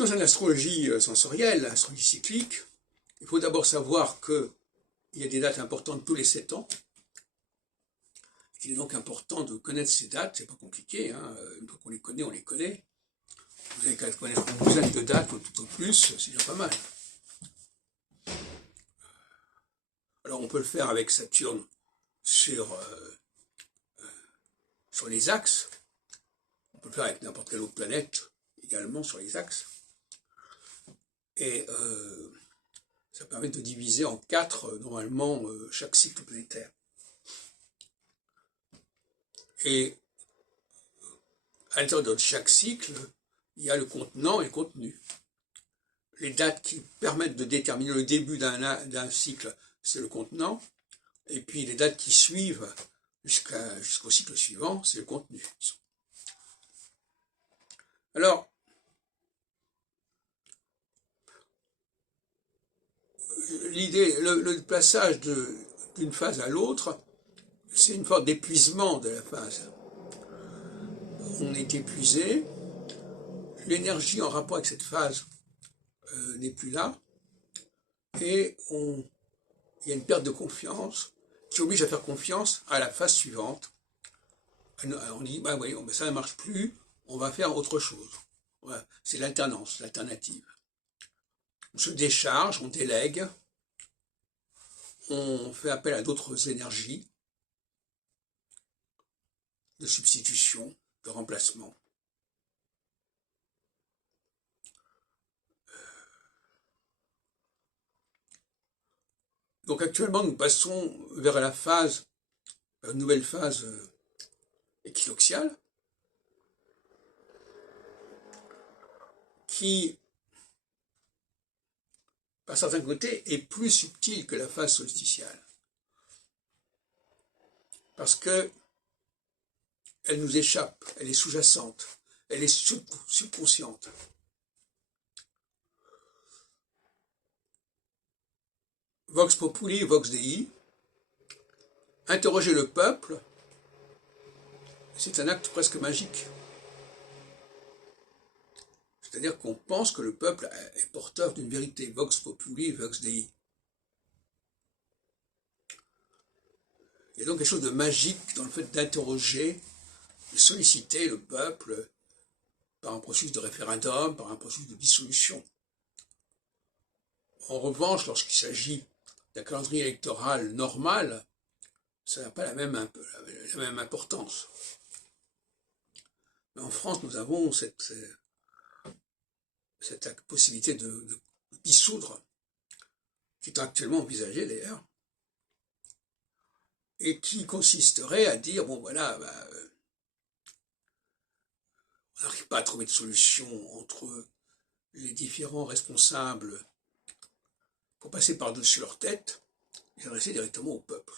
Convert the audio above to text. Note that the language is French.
qui concerne l'astrologie sensorielle, l'astrologie cyclique, il faut d'abord savoir qu'il y a des dates importantes tous les 7 ans. Il est donc important de connaître ces dates, c'est pas compliqué, hein. Une fois qu'on les connaît, on les connaît. Vous avez qu'à connaître une douzaine de dates ou tout au plus, c'est déjà pas mal. Alors on peut le faire avec Saturne sur les axes, on peut le faire avec n'importe quelle autre planète également sur les axes, et ça permet de diviser en 4 normalement chaque cycle planétaire. Et à l'intérieur de chaque cycle, il y a le contenant et le contenu. Les dates qui permettent de déterminer le début d'un cycle, c'est le contenant, et puis les dates qui suivent jusqu'au cycle suivant, c'est le contenu. Alors, l'idée, le passage d'une phase à l'autre, c'est une forme d'épuisement de la phase. On est épuisé, l'énergie en rapport avec cette phase n'est plus là, et il y a une perte de confiance qui oblige à faire confiance à la phase suivante. On dit, bah oui, ça ne marche plus, on va faire autre chose. Voilà. C'est l'alternance, l'alternative. On se décharge, on délègue, on fait appel à d'autres énergies de substitution, de remplacement. Donc actuellement, nous passons vers une nouvelle phase équinoxiale, qui, par certains côtés, est plus subtile que la phase solsticiale. Parce que elle nous échappe, elle est sous-jacente, elle est subconsciente. Vox populi, vox dei, interroger le peuple, c'est un acte presque magique. C'est-à-dire qu'on pense que le peuple est porteur d'une vérité, vox populi, vox dei. Il y a donc quelque chose de magique dans le fait d'interroger, de solliciter le peuple par un processus de référendum, par un processus de dissolution. En revanche, lorsqu'il s'agit d'un calendrier électoral normal, ça n'a pas la même importance. Mais en France, nous avons cette possibilité de dissoudre, qui est actuellement envisagée d'ailleurs, et qui consisterait à dire, bon voilà, on n'arrive pas à trouver de solution entre les différents responsables pour passer par-dessus leur tête et s'adresser directement au peuple.